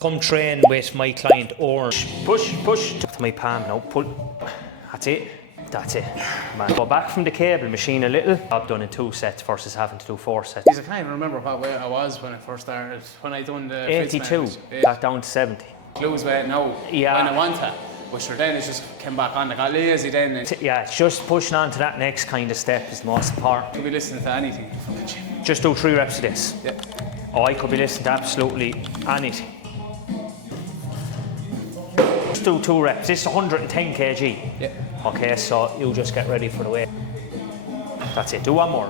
Come train with my client Oran. Push to my palm now. Pull. That's it. Man. Go back from the cable machine a little. I've done in 2 sets versus having to do 4 sets. I can't even remember what weight I was when I first started. When I done the 82. Got down to 70. Lose weight now. Yeah. When I want to. But sure, then it just came back on. I got lazy then. Yeah, it's just pushing on to that next kind of step is the most important. Could be listening to anything from the gym. Just do 3 reps of this. Yeah. Oh, I could be listening to absolutely anything. Just do 2 reps. This is 110 kg. Yeah. Okay, so you just get ready for the weight. That's it. Do one more.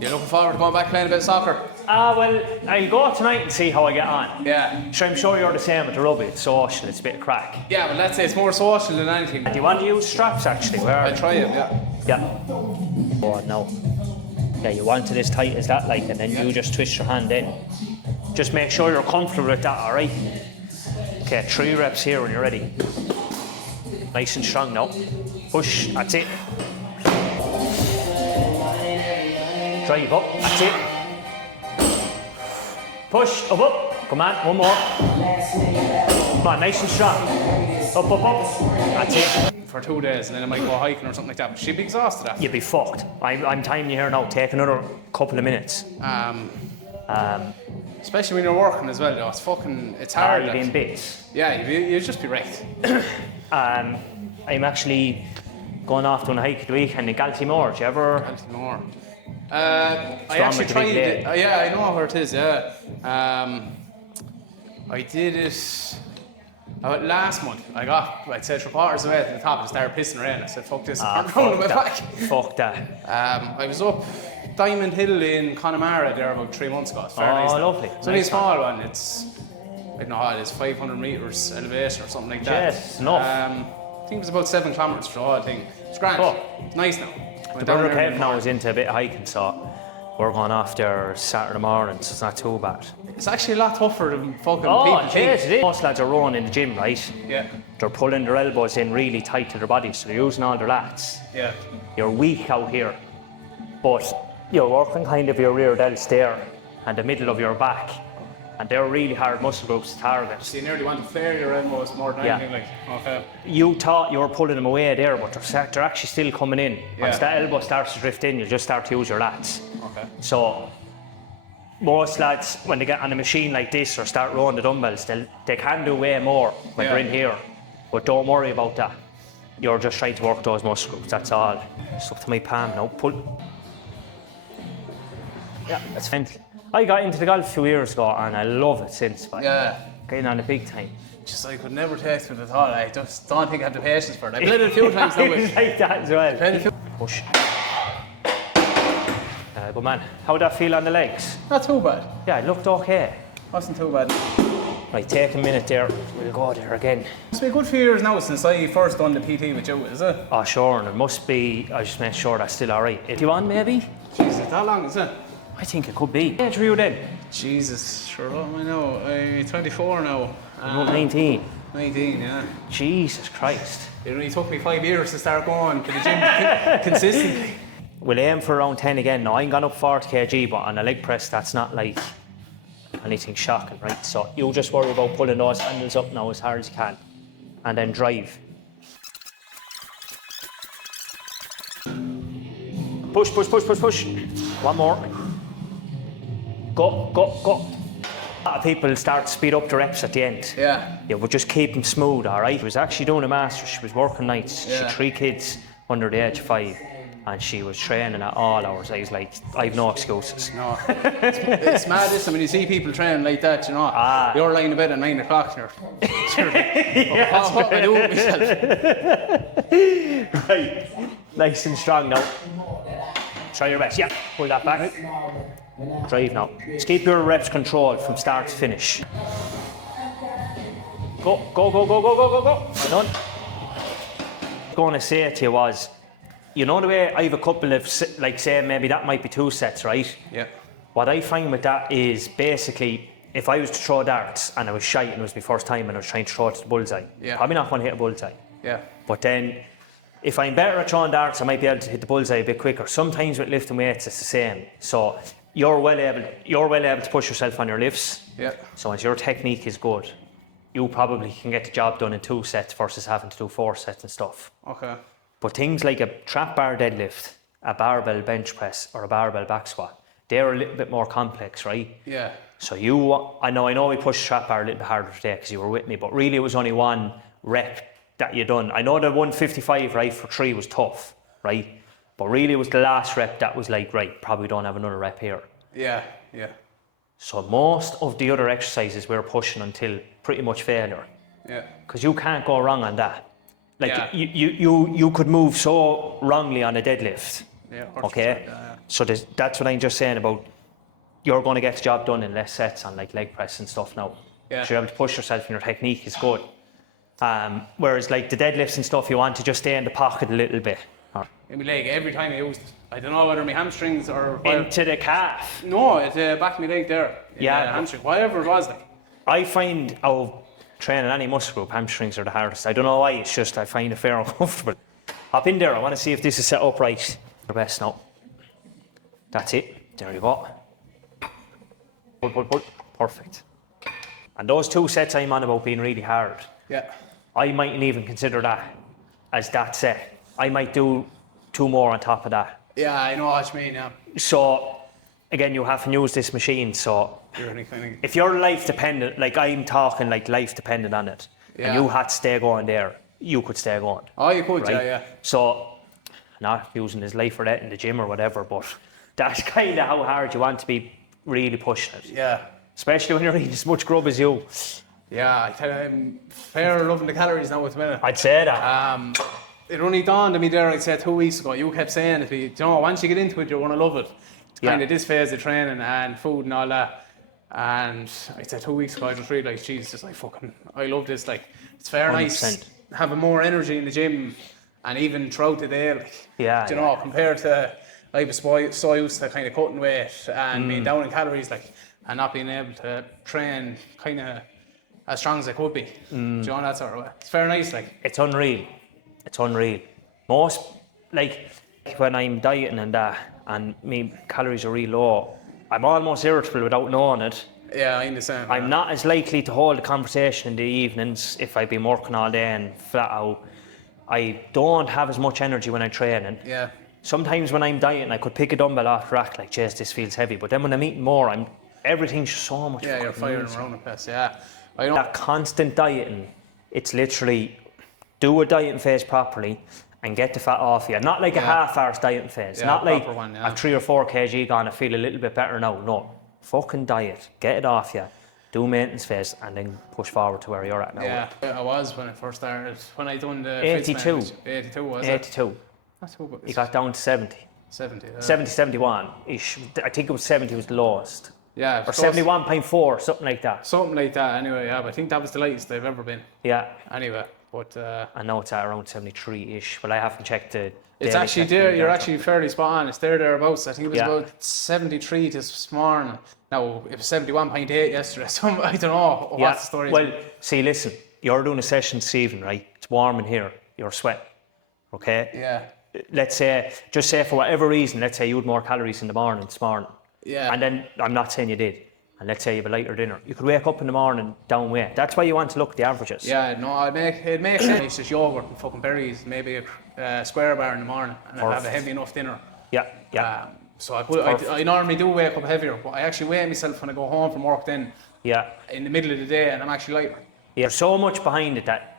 You're looking forward to going back playing a bit of soccer? Well, I'll go tonight and see how I get on. Yeah. Sure, I'm sure you're the same with the rugby. It's social, it's a bit of crack. Yeah, but let's say it's more social than anything. Do you want to use straps actually? I'll try it, yeah. Yeah. Oh, no. Yeah, you want it as tight as that, like, and then you just twist your hand in. Just make sure you're comfortable with that, alright? Okay, 3 reps here when you're ready. Nice and strong now. Push, that's it. Drive up, that's it. Push, up. Come on, one more. Come on, nice and strong. Up. That's it. For 2 days, and then I might go hiking or something like that. But she'd be exhausted after. You'd be fucked. I'm timing you here now. Take another couple of minutes. Especially when you're working as well, though. It's hard. You'd be in bits. Yeah, you'd just be wrecked. I'm actually going off to a hike the weekend in Galtymore. Do you ever? Galtymore. I actually tried it. Yeah, I know where it is. Yeah. I did it last month. I'd said 3 quarters away to the top and started pissing rain. I said, "Fuck this!" and turned around on my back. Fuck that. I was up Diamond Hill in Connemara there about 3 months ago. It's very nice. Lovely. It's only a small one. It's I don't know how it is, 500 meters elevation or something like that. Yes, enough. I think it was about 7 kilometers for the whole thing. It's grand. It's nice now. The brother Kev now is into a bit of hiking, so we're going off there Saturday morning, so it's not too bad. It's actually a lot tougher than fucking people think. It is. Most lads are rowing in the gym, right? Yeah. They're pulling their elbows in really tight to their bodies, so they're using all their lats. Yeah. You're weak out here, but you're working kind of your rear delts there and the middle of your back, and they're really hard muscle groups to target. So you nearly want to flare your elbows more than anything, like, okay. You thought you were pulling them away there, but they're actually still coming in. Yeah. Once that elbow starts to drift in, you just start to use your lats. Okay. So most lads, when they get on a machine like this or start rowing the dumbbells, they can do way more when they're in here. But don't worry about that. You're just trying to work those muscle groups, that's all. It's up to my palm now, pull. Yeah, that's fantastic. I got into the golf a few years ago and I love it since. Yeah. Getting on the big time. Just I could never taste it at all. I just don't think I have the patience for it. I've played it a few times now. It's like that as well. Push. But man, how'd that feel on the legs? Not too bad. Yeah, it looked okay. Wasn't too bad. Right, take a minute there. We'll go there again. It's been a good few years now since I first done the PT with you, is it? Oh, sure, and it must be. I just made sure that's still alright. If you want, maybe? Jesus, that long is it? I think it could be. How old are you then? Jesus, sure, what am I now? I'm 24 now. You're 19. 19, yeah. Jesus Christ. It only took me 5 years to start going to the gym consistently. We'll aim for around 10 again. Now, I'm gone up 40 kg, but on a leg press, that's not like anything shocking, right? So you just worry about pulling those handles up now as hard as you can, and then drive. Push. One more. Go. A lot of people start to speed up the reps at the end. Yeah. Yeah, but just keep them smooth, all right? She was actually doing a master's. She was working nights. Yeah. She had 3 kids under the age of 5. And she was training at all hours. I was like, I have no excuses. No, it's mad, isn't it? When you see people training like that, you know, you're lying in bed at 9 o'clock and you're yeah, what am I doing with myself? Right, nice and strong now. Try your best, yeah. Pull that back. Drive now. Just keep your reps controlled from start to finish. Go. Well done. What I was going to say to you was, you know the way I have a couple of, like say maybe that might be 2 sets, right? Yeah. What I find with that is basically, if I was to throw darts and I was shite and it was my first time and I was trying to throw it to the bullseye, probably not going to hit a bullseye. Yeah. But then, if I'm better at throwing darts, I might be able to hit the bullseye a bit quicker. Sometimes with lifting weights, it's the same. So you're well able to push yourself on your lifts. Yeah. So as your technique is good, you probably can get the job done in 2 sets versus having to do 4 sets and stuff. Okay. But things like a trap bar deadlift, a barbell bench press, or a barbell back squat, they're a little bit more complex, right? Yeah. So I know we pushed the trap bar a little bit harder today because you were with me, but really it was only 1 rep that you done. I know the 155, right, for 3 was tough, right? But really it was the last rep that was like, right, probably don't have another rep here. Yeah, yeah. So most of the other exercises we were pushing until pretty much failure. Yeah. Because you can't go wrong on that. Like Yeah. you could move so wrongly on a deadlift. Yeah. Okay. So that's what I'm just saying about you're going to get the job done in less sets on like leg press and stuff now. Yeah. So you're able to push yourself and your technique is good. Whereas like the deadlifts and stuff, you want to just stay in the pocket a little bit. In my leg, every time I used it. I don't know whether my hamstrings or Into the calf. No, it's back of my leg there. Yeah. Hamstring, whatever it was like. I find training any muscle group, hamstrings are the hardest. I don't know why, it's just I find it fair uncomfortable. Hop in there, I want to see if this is set up right. Your best now. That's it. There you go. Pull. Perfect. And those 2 sets I'm on about being really hard. Yeah. I mightn't even consider that as that set. I might do 2 more on top of that. Yeah, I know what you mean, yeah. So, again, you have to use this machine, so if you're life dependent, like I'm talking like life dependent on it, and you had to stay going there, you could stay going. Oh, you could, right? yeah. So, not using his life for that in the gym or whatever, but that's kind of how hard you want to be really pushing it. Yeah. Especially when you're eating as much grub as you. Yeah, I tell you, I'm fair loving the calories now at the minute. I'd say that. It only dawned on me there, I'd say 2 weeks ago, you kept saying it, you know, once you get into it, you're going to love it. It's kind of this phase of training and food and all that. And I'd say 2 weeks ago, I just realised, Jesus, I love this. Like, it's fair 100%. nice having more energy in the gym and even throughout the day. Like, you know, compared to, I was so used to kind of cutting weight and being down in calories, like, and not being able to train kind of as strong as I could be. Do you know, that sort of way. It's fair nice, like. It's unreal. It's unreal. Most, like when I'm dieting and that, and my calories are really low, I'm almost irritable without knowing it. Yeah, I'm the same. I'm not as likely to hold a conversation in the evenings if I've been working all day and flat out. I don't have as much energy when I'm training. Yeah. Sometimes when I'm dieting, I could pick a dumbbell off the rack, like, jeez, this feels heavy. But then when I'm eating more, everything's so much. Yeah, you're firing around the place. Yeah. I know. That constant dieting, it's literally do a dieting phase properly and get the fat off you. Not like a half-hour's dieting phase. Not like a 3 or 4 kg gone, I feel a little bit better now. No, fucking diet, get it off you, do maintenance phase, and then push forward to where you're at now. Yeah, I was when I first started. When I done the 82. Fitz Method. 82 was 82. That's too good. You got down to 70. 70. 70, 71-ish. I think it was 70 was the lowest. Yeah. Or 71.4, something like that. Something like that, anyway, yeah. But I think that was the latest I've ever been. Yeah. Anyway, but... I know it's at around 73-ish, but I haven't checked the... It's actually there, you're actually fairly spot on. It's thereabouts. I think it was about 73 this morning. Now, it was 71.8 yesterday, so I don't know what the story is. Well, see, listen, you're doing a session this evening, right? It's warm in here, you're sweating, okay? Yeah. Let's say, just say for whatever reason, let's say you had more calories in the morning this morning. Yeah. And then, I'm not saying you did, and let's say you have a lighter dinner. You could wake up in the morning down weight. That's why you want to look at the averages. Yeah, no, it makes sense. It's just yogurt and fucking berries, maybe a square bar in the morning, and I'd have a heavy enough dinner. Yeah. So I normally do wake up heavier, but I actually weigh myself when I go home from work then. Yeah. In the middle of the day, and I'm actually lighter. Yeah. There's so much behind it that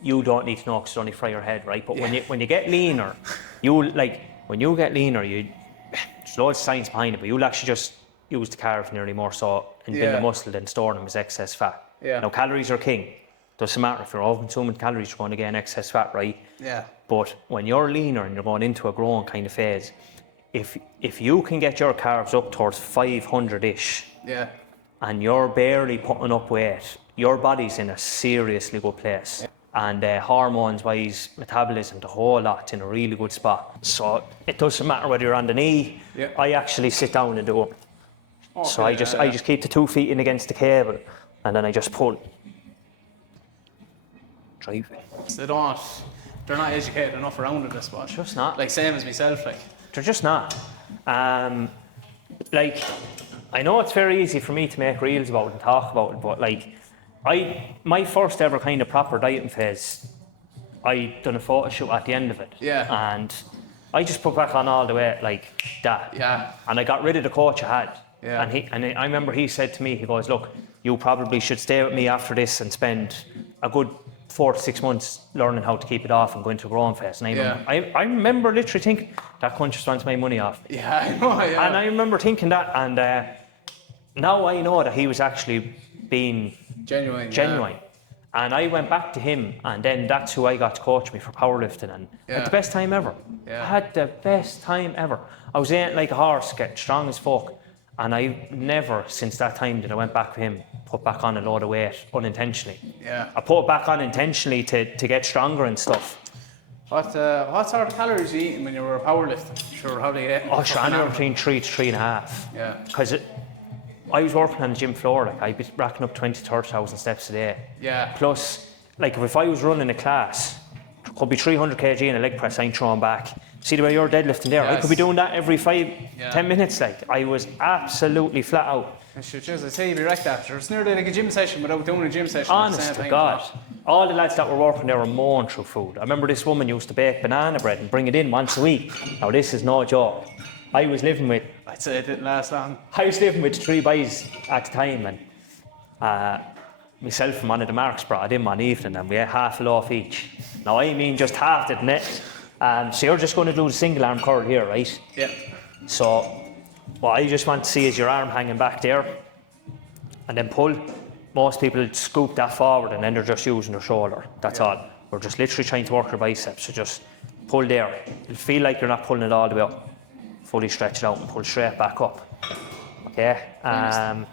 you don't need to know because it's only fry your head, right? But when you get leaner, when you get leaner, there's loads of science behind it, but you'll actually just use the carbs nearly more so and build the muscle than store them as excess fat. Yeah. Now, calories are king. Doesn't matter if you're over-consuming calories, you're going to gain excess fat, right? Yeah. But when you're leaner and you're going into a growing kind of phase, if you can get your carbs up towards 500-ish, and you're barely putting up weight, your body's in a seriously good place. Yeah. And hormones-wise, metabolism, the whole lot's in a really good spot. So it doesn't matter whether you're on the knee. Yeah. I actually sit down and do it. Okay, so I just keep the 2 feet in against the cable, and then I just pull. Drive. They're not educated enough around it, I suppose. Just not. Like same as myself, like. They're just not. Like, I know it's very easy for me to make reels about it and talk about it, but like, My first ever kind of proper dieting phase, I done a photo shoot at the end of it. Yeah. And I just put back on all the weight like that. Yeah. And I got rid of the coach I had. Yeah. And I remember he said to me, he goes, look, you probably should stay with me after this and spend a good 4 to 6 months learning how to keep it off and go into a growing phase. And I remember literally thinking, that cunt just wants my money off. Yeah, I know, yeah. And I remember thinking that, and now I know that he was actually being genuine. Yeah. And I went back to him, and then that's who I got to coach me for powerlifting, and had the best time ever. Yeah. I had the best time ever. I was eating like a horse, getting strong as fuck, and I never, since that time that I went back with him, put back on a load of weight unintentionally. Yeah. I put it back on intentionally to get stronger and stuff. What sort of calories were you eating when you were powerlifting? Sure, how do you eat? Oh, sure, anywhere between 3 to 3.5. Yeah. Because I was working on the gym floor, like I'd be racking up 20, 30,000 steps a day. Yeah. Plus, like if I was running a class, it could be 300 kg in a leg press, I ain't throwing back. See the way you're deadlifting there? Yes. I could be doing that every 10 minutes. Like I was absolutely flat out. And sure, as I say, you'd be wrecked after. It's nearly like a gym session without doing a gym session. Honest to God. All the lads that were working there were moaning through food. I remember this woman used to bake banana bread and bring it in once a week. Now this is no joke. I was living with... I'd say it didn't last long. I was living with 3 boys at the time, and myself and one of the Marks brought in one evening, and we ate half a loaf each. Now I mean just half, didn't it? So you're just going to do the single arm curl here, right? Yeah. So what I just want to see is your arm hanging back there, and then pull. Most people scoop that forward and then they're just using their shoulder. That's all. We're just literally trying to work your biceps, so just pull there. You'll feel like you're not pulling it all the way up. Fully stretch it out and pull straight back up. Okay. Can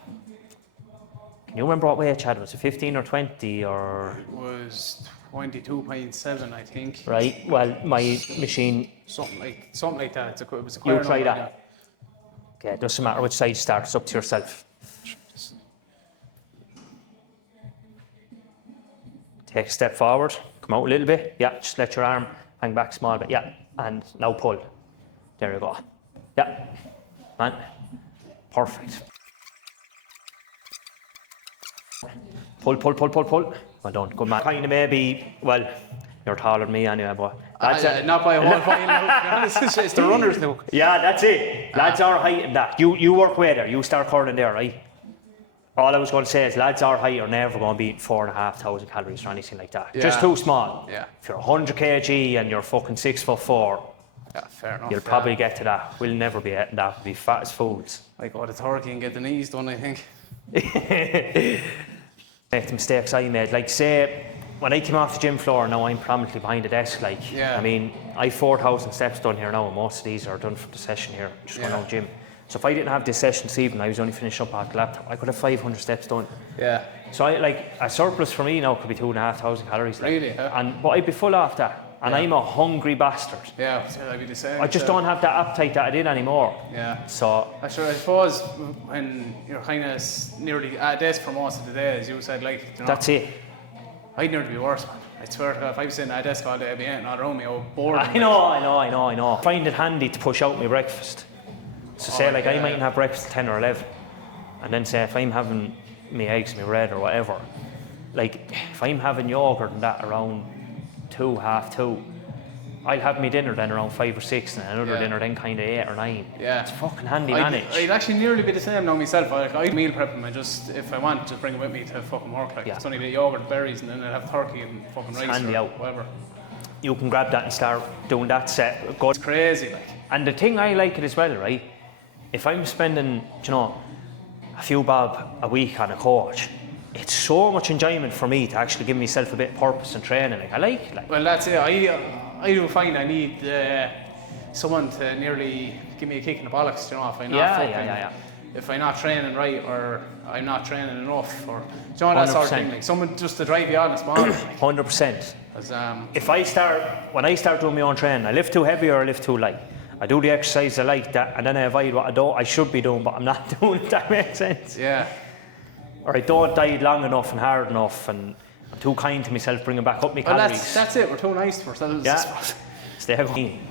you remember what weight you had? Was it 15 or 20 or? It was 22.7, I think. Right. Well, my machine. Something like that. It was a You try that. Yeah. Okay. It doesn't matter which side you start. It's up to yourself. Take a step forward. Come out a little bit. Yeah. Just let your arm hang back a small bit. Yeah. And now pull. There you go. Yeah, man, perfect. Pull. Well done, good man. Kind of maybe, well, you're taller than me anyway, but that's not by a whole mile. It's the runners now. Yeah, that's it. Lads are height in that. You work way there. You start curling there, right? All I was going to say is lads our height are never going to be 4,500 calories or anything like that. Yeah. Just too small. Yeah. If you're 100 kg and you're fucking 6'4", yeah, fair enough. You'll probably get to that. We'll never be at that. We'll be fat as fools. I go to Turkey and get the knees done, I think. Make the mistakes I made. Like say, when I came off the gym floor, now I'm prominently behind the desk. Like, I mean, I have 4,000 steps done here now, and most of these are done for the session here, just going out gym. So if I didn't have this session this evening, I was only finished up off the laptop, I could have 500 steps done. Yeah. So I like a surplus for me now could be 2,500 calories. Like. Really? Yeah. But I'd be full off that. And I'm a hungry bastard. Yeah, I'd be the same. I just don't have that appetite that I did anymore. Yeah. So. Actually, I suppose when you're kind of nearly at desk for most of the day, as you said, like, you know, that's it. I'd nearly be worse, man. I swear, if I was sitting at a desk all day, I'd be eating all around me, I would bored. I know. I find it handy to push out my breakfast. So say like I mightn't have breakfast at 10 or 11, and then say if I'm having my eggs, my bread or whatever, like if I'm having yogurt and that around 2, half 2, I'll have my dinner then around 5 or 6, and another dinner then kind of 8 or 9. Yeah. It's fucking handy managed. I'd actually nearly be the same now myself. I'd meal prep them, and just, if I want, just bring them with me to fucking work. Like, it's only a bit of yogurt, berries, and then I'd have turkey and fucking rice handy or out. whatever. You can grab that and start doing that set. It's crazy, like. And the thing I like it as well, right? If I'm spending, you know, a few bob a week on a coach, it's so much enjoyment for me to actually give myself a bit of purpose and training. Like I like. Well, that's it. I do find I need someone to nearly give me a kick in the bollocks, you know, if I'm not if I'm not training right or I'm not training enough, or you know, that 100%. Sort of thing. Like someone just to drive you on, it's more. 100%. If when I start doing my own training, I lift too heavy or I lift too light. I do the exercise I like that, and then I avoid what I should be doing, but I'm not doing it. That makes sense. Yeah. Or I don't diet long enough and hard enough, and I'm too kind to myself, bringing back up my calories. That's it. We're too nice to ourselves. Yeah. Stay going.